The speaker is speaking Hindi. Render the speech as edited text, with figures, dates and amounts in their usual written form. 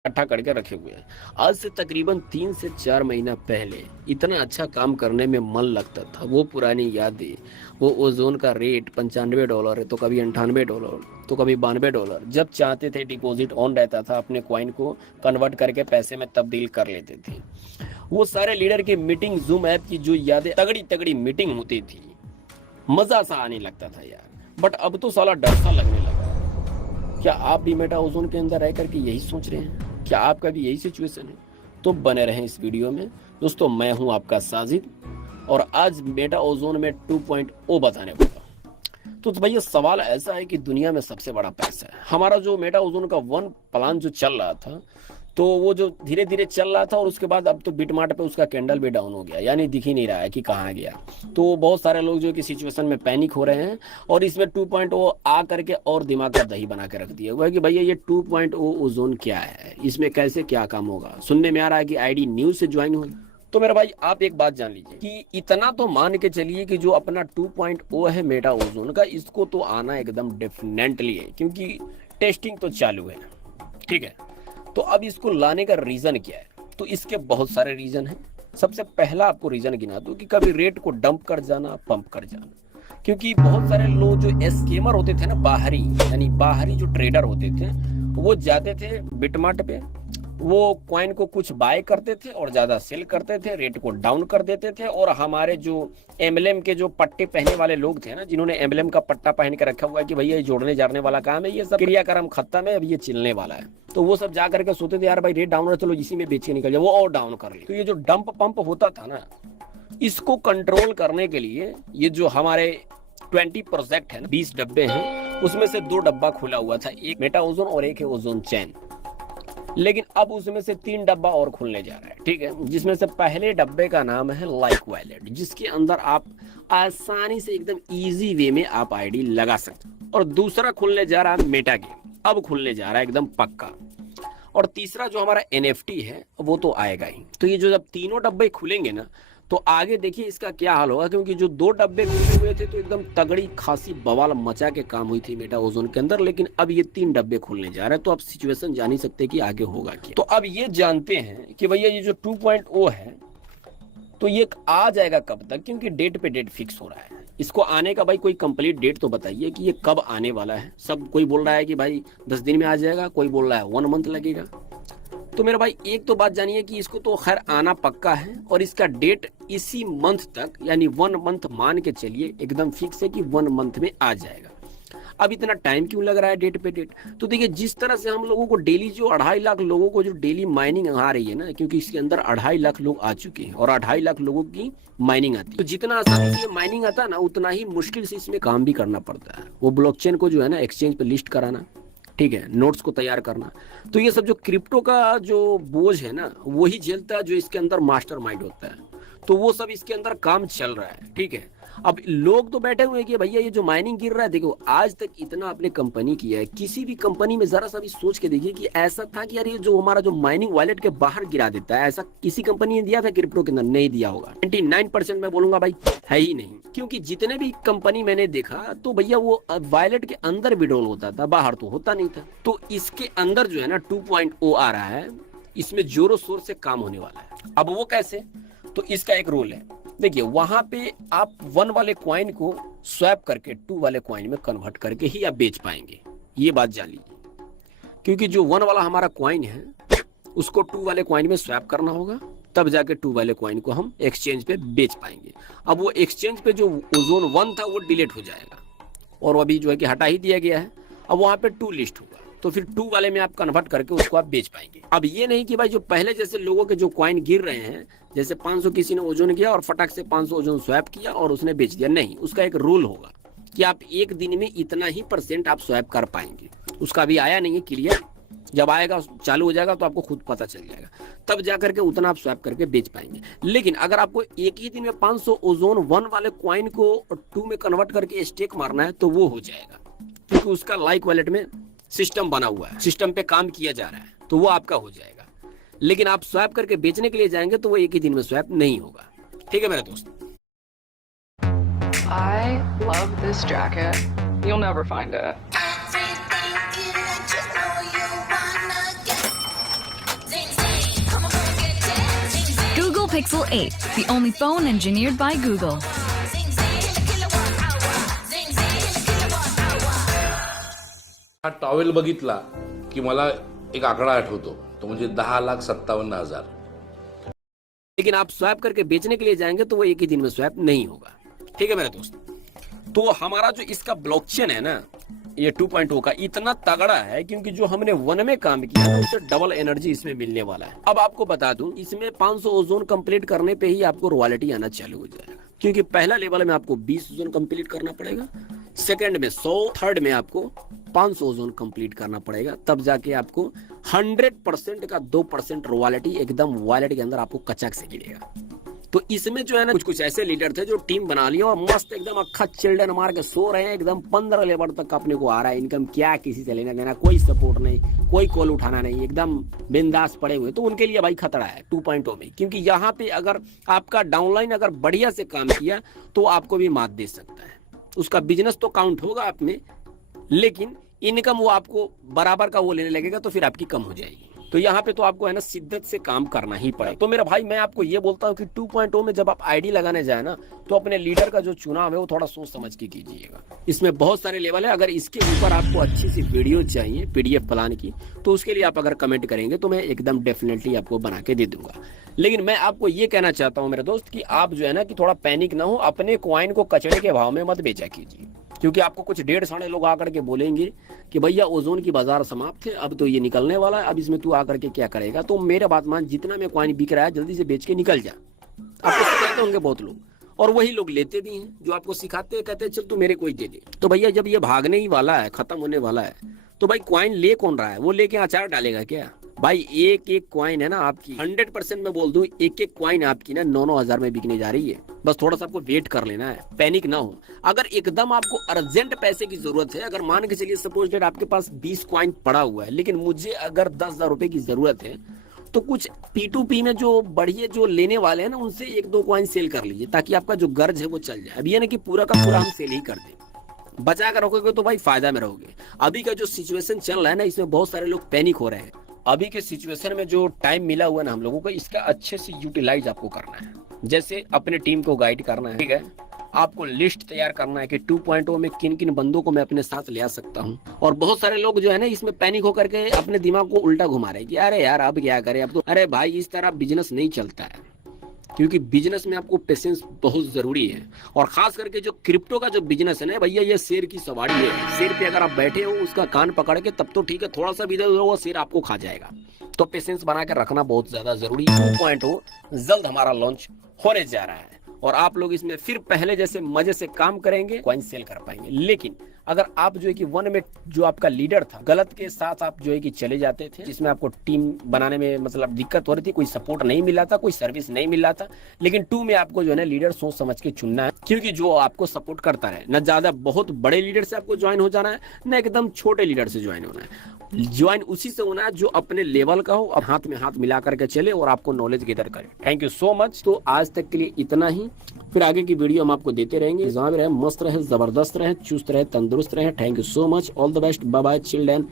इकट्ठा करके रखे हुए हैं। आज से तकरीबन 3 से 4 महीना पहले इतना अच्छा काम करने में मन लगता था, वो पुरानी यादें। वो ओजोन का रेट $95 है, तो कभी $98, तो कभी $92। जब चाहते थे डिपॉजिट ऑन रहता था, अपने कॉइन को कन्वर्ट करके पैसे में तब्दील कर लेते थे। वो सारे लीडर की मीटिंग, जूम ऐप की जो यादें, तगड़ी तगड़ी मीटिंग होती थी, मजा सा आने लगता था यार। बट अब तो साला डर सा लगने लगा। क्या आप भी मेटा ओजोन के अंदर रह करके यही सोच रहे हैं? क्या आपका भी यही सिचुएशन है? तो बने रहें इस वीडियो में दोस्तों। मैं हूं आपका साजिद और आज मेटा ओजोन में 2.0 बताने वाला। तो भैया सवाल ऐसा है कि दुनिया में सबसे बड़ा पैसा है। हमारा जो मेटा ओजोन का वन प्लान जो चल रहा था, तो वो जो धीरे धीरे चल रहा था, और उसके बाद अब तो बिटमार्ट पे उसका कैंडल भी डाउन हो गया, यानी दिख ही नहीं रहा है कि कहाँ गया। तो बहुत सारे लोग जो कि सिचुएशन में पैनिक हो रहे हैं, और इसमें 2.0 आ करके और दिमाग का दही बना के रख दिया हुआ है कि भैया ये 2.0 ओजोन क्या है, इसमें कैसे क्या काम होगा। सुनने में आ रहा है कि आईडी न्यूज से ज्वाइन हो। तो मेरा भाई आप एक बात जान लीजिए कि इतना तो मान के चलिए कि जो अपना 2.0 है मेटा ओजोन का, इसको तो आना एकदम डेफिनेटली है, क्योंकि टेस्टिंग तो चालू है। ठीक है, तो अब इसको लाने का रीजन क्या है? तो इसके बहुत सारे रीजन हैं। सबसे पहला आपको रीजन गिना दूं कि कभी रेट को डंप कर जाना, पंप कर जाना। क्योंकि बहुत सारे लोग जो स्केमर होते थे ना, बाहरी, यानी बाहरी जो ट्रेडर होते थे, वो जाते थे बिटमार्ट पे, वो कॉइन को कुछ बाय करते थे और ज्यादा सेल करते थे, रेट को डाउन कर देते थे। और हमारे जो एम्बलेम के जो पट्टे पहने वाले लोग थे ना, जिन्होंने एम्बलेम का पट्टा पहन के रखा हुआ है कि भैया ये जोड़ने जाने वाला काम है, ये सब क्रियाक्रम खत्म है, अब ये चलने वाला है, तो वो सब जा करके सोते थे यार भाई रेट डाउन है, चलो इसी में बेच के निकल जाए, वो और डाउन कर ले। तो ये जो डंप पंप होता था ना, इसको कंट्रोल करने के लिए ये जो हमारे 20 प्रोजेक्ट है ना, 20 डब्बे हैं, उसमें से 2 डब्बा खुला हुआ था, एक मेटा ओजोन और एक है ओजोन चैन। लेकिन अब उसमें से 3 डब्बा और खुलने जा रहा है। ठीक है, जिसमें से पहले डब्बे का नाम है लाइक वॉलेट, जिसके अंदर आप आसानी से एकदम इजी वे में आप आईडी लगा सकते हैं। और दूसरा खुलने जा रहा है मेटा गेम, अब खुलने जा रहा है एकदम पक्का। और तीसरा जो हमारा एनएफटी है वो तो आएगा ही। तो ये जो जब तीनों डब्बे खुलेंगे ना, तो आगे देखिए इसका क्या हाल होगा। क्योंकि जो 2 डब्बे खुले हुए थे तो एकदम तगड़ी खासी बवाल मचा के काम हुई थी मेटा ओजोन के अंदर, लेकिन अब ये 3 डब्बे खुलने जा रहे हैं। तो आप सिचुएशन जान ही सकते हैं कि आगे होगा क्या। तो अब ये जानते हैं कि भैया ये जो 2.0 है, तो ये आ जाएगा कब तक, क्योंकि डेट पे डेट फिक्स हो रहा है। इसको आने का भाई कोई कंप्लीट डेट तो बताइए कि ये कब आने वाला है। सब कोई बोल रहा है कि भाई 10 दिन में आ जाएगा, कोई बोल रहा है 1 मंथ लगेगा। तो मेरा भाई एक तो बात जानिए कि इसको तो खैर आना पक्का है, और इसका डेट इसी मंथ तक, यानी 1 मंथ मान के चलिए, एकदम फिक्स है कि 1 मंथ में आ जाएगा। अब इतना टाइम क्यों लग रहा है डेट पे डेट? तो देखिए, जिस तरह से हम लोगों को डेली जो 2.5 लाख लोगों को जो डेली माइनिंग आ रही है ना, क्योंकि इसके अंदर 2.5 लाख लोग आ चुके हैं, और 2.5 लाख लोगों की माइनिंग आती है। तो जितना आसानी से माइनिंग आता है ना, उतना ही मुश्किल से इसमें काम भी करना पड़ता है। वो ब्लॉकचेन को जो है ना एक्सचेंज पे लिस्ट कराना, ठीक है, नोट्स को तैयार करना। तो ये सब जो क्रिप्टो का जो बोझ है ना, वही झेलता है जो इसके अंदर मास्टरमाइंड होता है। तो वो सब इसके अंदर काम चल रहा है। ठीक है, अब लोग तो बैठे हुए हैं कि भैया ये जो माइनिंग गिर रहा है, देखो आज तक इतना आपने कंपनी किया है, किसी भी कंपनी में जरा सा भी सोच के देखिए कि ऐसा था कि यार ये जो हमारा जो माइनिंग वॉलेट के बाहर गिरा देता है, ऐसा किसी कंपनी ने दिया था क्रिप्टो के अंदर? नहीं दिया होगा। 99% मैं बोलूंगा भाई है ही नहीं। क्योंकि जितने भी कंपनी मैंने देखा, तो भैया वो वॉलेट के अंदर विड्रॉल होता था, बाहर तो होता नहीं था। तो इसके अंदर जो है ना 2.0 आ रहा है, इसमें जोरों शोर से काम होने वाला है। अब वो कैसे? तो इसका एक रूल है। देखिए, वहां पे आप 1 वाले कॉइन को स्वैप करके 2 वाले कॉइन में कन्वर्ट करके ही आप बेच पाएंगे, ये बात जान लीजिए। क्योंकि जो 1 वाला हमारा कॉइन है, उसको 2 वाले कॉइन में स्वैप करना होगा, तब जाके 2 वाले कॉइन को हम एक्सचेंज पे बेच पाएंगे। अब वो एक्सचेंज पे जो ओजोन 1 था वो डिलीट हो जाएगा, और अभी जो है कि हटा ही दिया गया है। अब वहां पे 2 लिस्ट होगा, तो फिर 2 वाले में आप कन्वर्ट करके उसको आप बेच पाएंगे। अब ये नहीं कि भाई जो पहले जैसे लोगों के जो कॉइन गिर रहे हैं, जैसे 500 किसी ने ओजोन किया और फटाक से 500 ओजोन स्वैप किया और उसने बेच दिया। नहीं, उसका एक रूल होगा कि आप एक दिन में इतना ही % आप स्वैप कर पाएंगे। उसका अभी आया नहीं है क्लियर, जब आएगा चालू हो जाएगा तो आपको खुद पता चल जाएगा, तब जाकर के उतना आप स्वैप करके बेच पाएंगे। लेकिन अगर आपको एक ही दिन में 500 ओजोन 1 वाले कॉइन को 2 में कन्वर्ट करके स्टेक मारना है, तो वो हो जाएगा, क्योंकि उसका लाइक वॉलेट में सिस्टम बना हुआ है, सिस्टम पे काम किया जा रहा है, तो वो आपका हो जाएगा। लेकिन आप स्वैप करके बेचने के लिए जाएंगे तो वो एक ही दिन में स्वैप नहीं होगा। ठीक है मेरे दोस्त। I love this jacket. You'll never find it. Pixel 8, the only phone engineered by Google. हा टॉवेल बघितला की मला एक आकडा आठवतो, तो म्हणजे 10,57,000. लेकिन आप स्वैप करके बेचने के लिए जाएंगे तो वो एक ही दिन में स्वैप नहीं होगा। ठीक है मेरे दोस्त, तो हमारा जो इसका ब्लॉकचेन है ना, ये 2.0 का इतना तगड़ा है क्योंकि जो हमने 1 में काम किया ना उससे डबल एनर्जी इसमें मिलने वाला है। अब आपको बता दूं, इसमें 500 ओजोन कंप्लीट करने पे ही आपको रॉयल्टी आना चालू हो जाएगा, क्योंकि पहला लेवल में आपको 20 ओजोन कंप्लीट करना पड़ेगा, सेकंड में 100, थर्ड में आपको 500 ओजोन कंप्लीट करना पड़ेगा, तब जाके आपको 100% का 2% रॉयल्टी एकदम वॉलेट के अंदर आपको कचाक से गिरेगा। तो इसमें जो है ना, कुछ ऐसे लीडर थे जो टीम बना लिया और मस्त एकदम अक्खा चिल्ड्रन मार के सो रहे हैं, एकदम 15 लेवल तक अपने को आ रहा है इनकम, क्या किसी से लेना देना, कोई सपोर्ट नहीं, कोई कॉल उठाना नहीं, एकदम बिंदास पड़े हुए। तो उनके लिए भाई खतरा है 2.0 में, क्योंकि यहाँ पे अगर आपका डाउनलाइन अगर बढ़िया से काम किया तो आपको भी मात दे सकता है। उसका बिजनेस तो काउंट होगा आप में, लेकिन इनकम वो आपको बराबर का वो लेने लगेगा, तो फिर आपकी कम हो जाएगी। तो यहाँ पे तो आपको है ना शिद्दत से काम करना ही पड़ेगा। तो मेरा भाई मैं आपको ये बोलता हूँ कि 2.0 में जब आप आईडी लगाने जाए ना, तो अपने लीडर का जो चुनाव है वो थोड़ा सोच समझ के कीजिएगा। इसमें बहुत सारे लेवल है, अगर इसके ऊपर आपको अच्छी सी वीडियो चाहिए PDF प्लान की, तो उसके लिए आप अगर कमेंट करेंगे तो मैं एकदम डेफिनेटली आपको बना के दे दूंगा। लेकिन मैं आपको ये कहना चाहता हूँ मेरे दोस्त कि आप जो है ना कि थोड़ा पैनिक ना हो, अपने कॉइन को कचड़े के भाव में मत बेचा कीजिए, क्योंकि आपको कुछ 1.5 लोग आकर के बोलेंगे कि भैया ओजोन की बाजार समाप्त है, अब तो ये निकलने वाला है, अब इसमें तू आकर के क्या करेगा। तो मेरा बात मान, जितना में कॉइन बिक रहा है जल्दी से बेच के निकल जा। आपको सिखाते होंगे बहुत लोग, और वही लोग लेते भी हैं, जो आपको सिखाते हैं, कहते हैं चल तू मेरे को ही दे दे। तो भैया जब ये भागने ही वाला है, खत्म होने वाला है, तो भाई कॉइन ले कौन रहा है? वो लेके अचार डालेगा क्या? भाई एक एक कॉइन है ना आपकी, 100% मैं बोल दूं, एक एक कॉइन आपकी ना 9-9 हजार में बिकने जा रही है। बस थोड़ा सा आपको वेट कर लेना है, पैनिक ना हो। अगर एकदम आपको अर्जेंट पैसे की जरूरत है, अगर मान के चलिए सपोज डेट आपके पास 20 कॉइन पड़ा हुआ है, लेकिन मुझे अगर 10,000 रुपए की जरूरत है, तो कुछ P2P में जो बढ़िया जो लेने वाले हैं ना, उनसे 1-2 कॉइन सेल कर लीजिए, ताकि आपका जो गर्ज है वो चल जाए। अब ये ना कि पूरा का पूरा हम सेल ही कर दें, बचा कर रखोगे तो भाई फायदा में रहोगे। अभी का जो सिचुएशन चल रहा है ना, इसमें बहुत सारे लोग पैनिक हो रहे हैं। अभी के सिचुएशन में जो टाइम मिला हुआ है ना हम लोगों को, इसका अच्छे से यूटिलाइज आपको करना है। जैसे अपने टीम को गाइड करना है, ठीक है, आपको लिस्ट तैयार करना है कि 2.0 में किन किन बंदों को मैं अपने साथ ले आ सकता हूँ। और बहुत सारे लोग जो है ना इसमें पैनिक होकर के अपने दिमाग को उल्टा घुमा रहे हैं कि अरे यार अब क्या करें, अब तो अरे भाई इस तरह बिजनेस नहीं चलता है, क्योंकि बिजनेस में आपको पेशेंस बहुत जरूरी है। और खास करके जो क्रिप्टो का जो बिजनेस है ना भैया, ये शेर की सवारी है। शेर पे अगर आप बैठे हो उसका कान पकड़ के, तब तो ठीक है, थोड़ा सा भी इधर उधर वो शेर आपको खा जाएगा। तो पेशेंस बना के रखना बहुत ज्यादा जरूरी है। 2.0 जल्द हमारा लॉन्च होने जा रहा है, और आप लोग इसमें फिर पहले जैसे मजे से काम करेंगे, कॉइन सेल कर पाएंगे। लेकिन अगर आप जो है कि 1 में जो आपका लीडर था, गलत के साथ आप जो है कि चले जाते थे, जिसमें आपको टीम बनाने में मतलब दिक्कत हो रही थी, कोई सपोर्ट नहीं मिला था, कोई सर्विस नहीं मिला था। लेकिन 2 में आपको जो है ना लीडर सोच समझ के चुनना है, क्योंकि जो आपको सपोर्ट करता रहे, न ज्यादा बहुत बड़े लीडर से आपको ज्वाइन हो जाना है, न एकदम छोटे लीडर से ज्वाइन होना है। ज्वाइन उसी से होना है जो अपने लेवल का हो, और हाथ में हाथ मिला करके चले और आपको नॉलेज गेदर करे। Thank you so much. तो आज तक के लिए इतना ही, फिर आगे की वीडियो हम आपको देते रहेंगे। जहां भी रहे मस्त रहे, जबरदस्त रहे, चुस्त रहे, तंदुरुस्त रहे। Thank you so much, all the best, bye bye children.